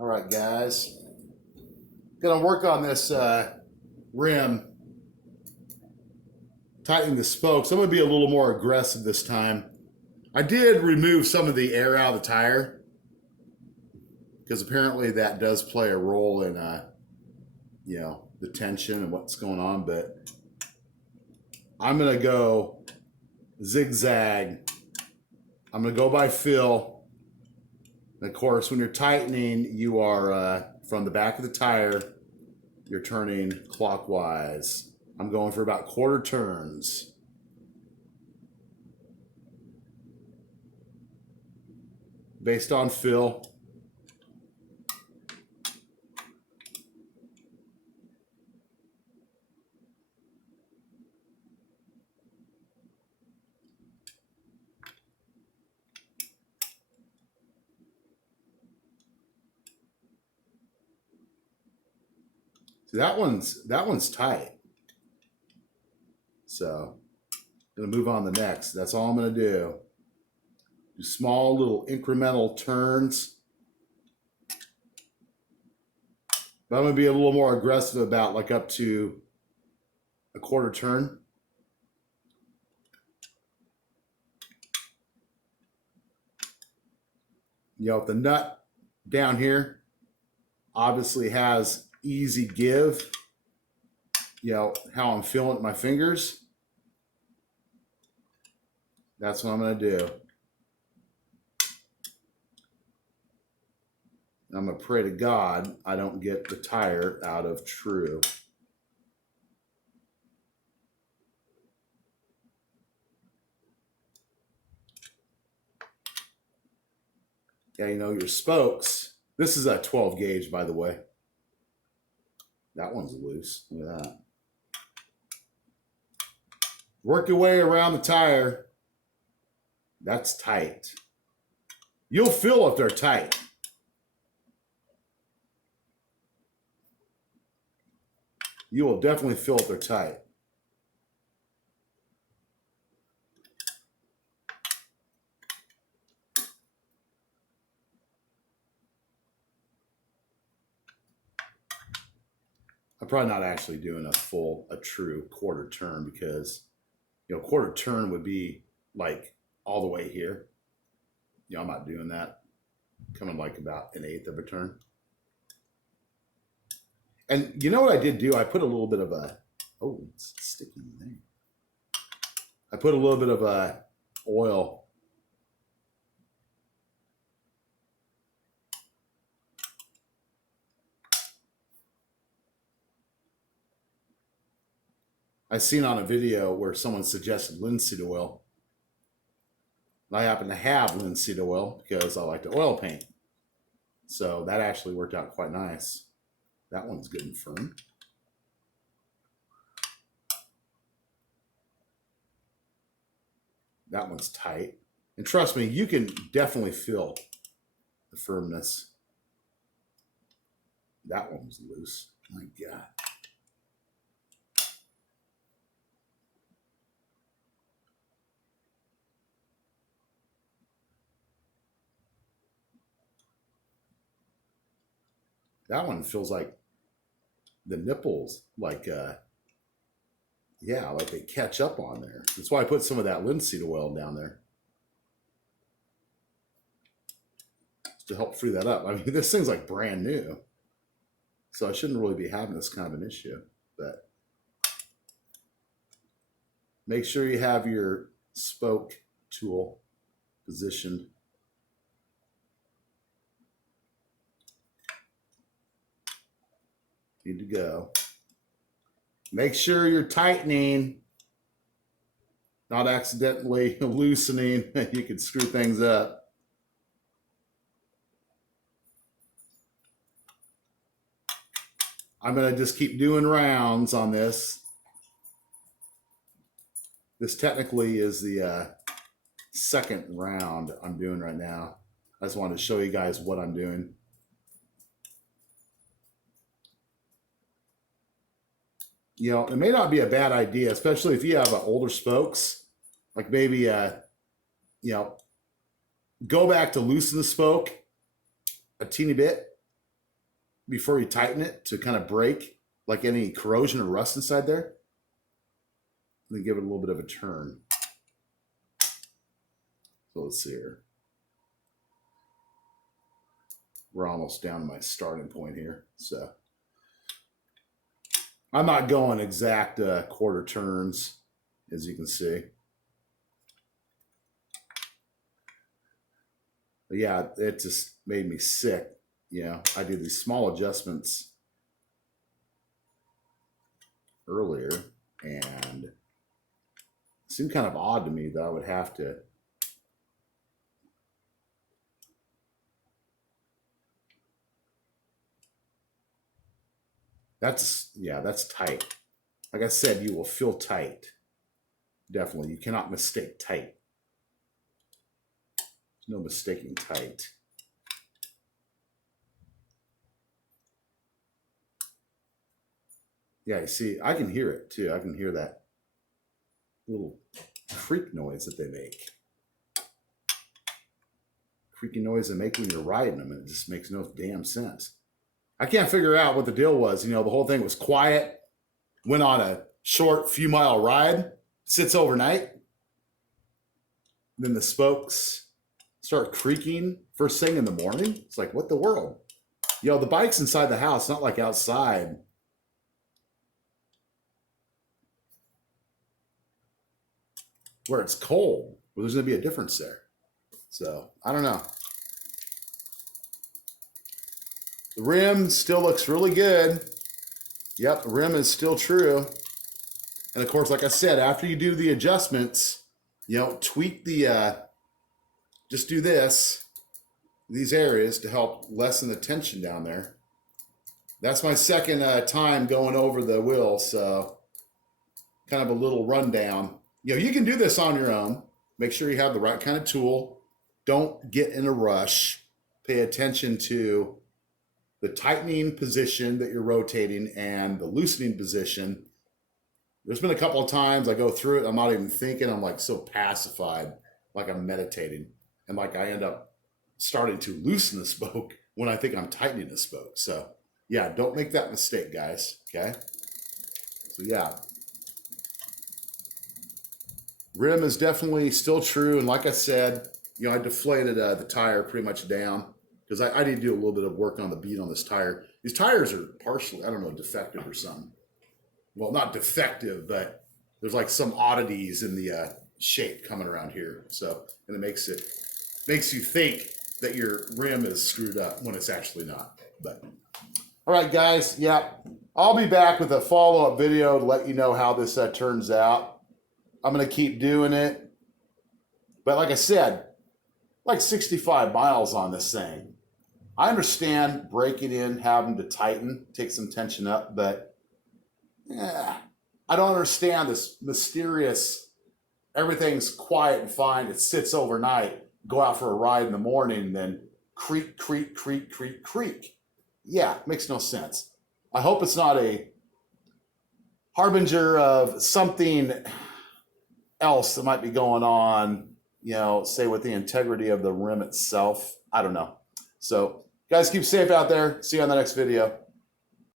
All right, guys. Gonna work on this rim, tightening the spokes. I'm gonna be a little more aggressive this time. I did remove some of the air out of the tire because apparently that does play a role in, the tension and what's going on. But I'm gonna go zigzag. I'm gonna go by feel. And of course, when you're tightening, you are from the back of the tire, you're turning clockwise. I'm going for about quarter turns. Based on feel. See, that one's tight. So I'm gonna move on to the next. That's all I'm gonna do. Do small little incremental turns. But I'm gonna be a little more aggressive about like up to a quarter turn. If the nut down here obviously has easy give, how I'm feeling with my fingers, that's what I'm going to do. I'm going to pray to God I don't get the tire out of true. Yeah, your spokes. This is a 12 gauge, by the way. That one's loose. Look at that. Work your way around the tire. That's tight. You'll feel if they're tight. You will definitely feel if they're tight. I'm probably not actually doing a true quarter turn because, quarter turn would be like all the way here. I'm not doing that. Coming like about an eighth of a turn. And you know what I did do? I put a little bit of it's sticky in there. I put a little bit of oil. I seen on a video where someone suggested linseed oil. I happen to have linseed oil because I like to oil paint. So that actually worked out quite nice. That one's good and firm. That one's tight. And trust me, you can definitely feel the firmness. That one was loose. My God. That one feels like the nipples, like they catch up on there. That's why I put some of that linseed oil down there. Just to help free that up. I mean, this thing's like brand new. So I shouldn't really be having this kind of an issue. But make sure you have your spoke tool positioned. Need to go. Make sure you're tightening, not accidentally loosening. You can screw things up. I'm going to just keep doing rounds on this. This technically is the second round I'm doing right now. I just wanted to show you guys what I'm doing. It may not be a bad idea, especially if you have older spokes, like maybe, go back to loosen the spoke a teeny bit before you tighten it to kind of break like any corrosion or rust inside there. And then give it a little bit of a turn. So let's see here. We're almost down to my starting point here. So I'm not going exact quarter turns, as you can see. But yeah, it just made me sick. You know, I did these small adjustments earlier, and it seemed kind of odd to me that I would have to that's tight. Like I said, you will feel tight. Definitely. You cannot mistake tight. There's no mistaking tight. Yeah, you see, I can hear it too. I can hear that little creak noise that they make. Creaky noise they make when you're riding them, and it just makes no damn sense. I can't figure out what the deal was. You know, the whole thing was quiet, went on a short few mile ride, sits overnight. Then the spokes start creaking first thing in the morning. It's like, what the world? You know, the bike's inside the house, not like outside. Where it's cold, well, there's going to be a difference there. So, I don't know. The rim still looks really good. Yep, the rim is still true. And of course, like I said, after you do the adjustments, you know, tweak the, just do this, these areas to help lessen the tension down there. That's my second time going over the wheel, so kind of a little rundown. You know, you can do this on your own. Make sure you have the right kind of tool. Don't get in a rush. Pay attention to the tightening position that you're rotating and the loosening position. There's been a couple of times I go through it, I'm not even thinking, I'm like so pacified, like I'm meditating. And like I end up starting to loosen the spoke when I think I'm tightening the spoke. So yeah, don't make that mistake, guys, okay? So yeah. Rim is definitely still true. And like I said, you know, I deflated the tire pretty much down because I need to do a little bit of work on the bead on this tire. These tires are partially, I don't know, defective or something. Well, not defective, but there's like some oddities in the shape coming around here. So, and it makes you think that your rim is screwed up when it's actually not. But all right, guys, yeah, I'll be back with a follow-up video to let you know how this turns out. I'm going to keep doing it. But like I said, like 65 miles on this thing. I understand breaking in, having to tighten, take some tension up, but I don't understand this mysterious, everything's quiet and fine, it sits overnight, go out for a ride in the morning, and then creak, creak, creak, creak, creak. Yeah, makes no sense. I hope it's not a harbinger of something else that might be going on, you know, say with the integrity of the rim itself. I don't know. So guys, keep safe out there. See you on the next video.